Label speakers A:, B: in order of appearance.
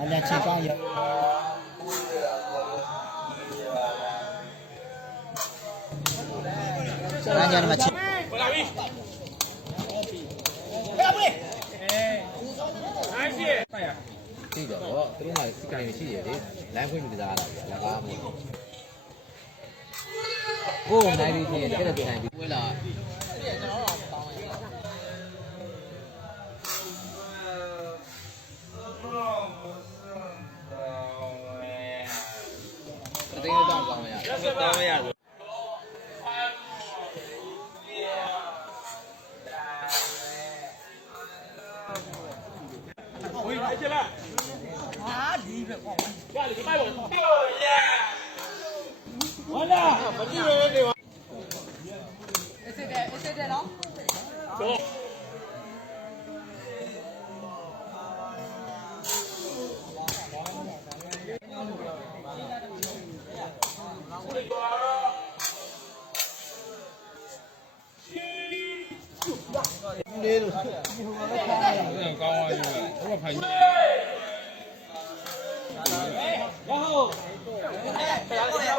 A: အလက်ချေကောင်းရစရမ်းကြမ်းမှာချစ်
B: သိတော့ဗောသူတို့မှစီကံရှိရလေလမ်းဖွင့်ပြီးကစားတာလကားမို့ကိုယ်နိုင်ပြီးပြင်တဲ့တဲ့နိုင်ပြီးဝဲလာ သိန်းတော့ကောင်းမရတောင်းမရဆိုကော
A: လ
B: ေးလို့ကောင်းသွားပြီဟိုကဖိုင်ဘာဟုတ်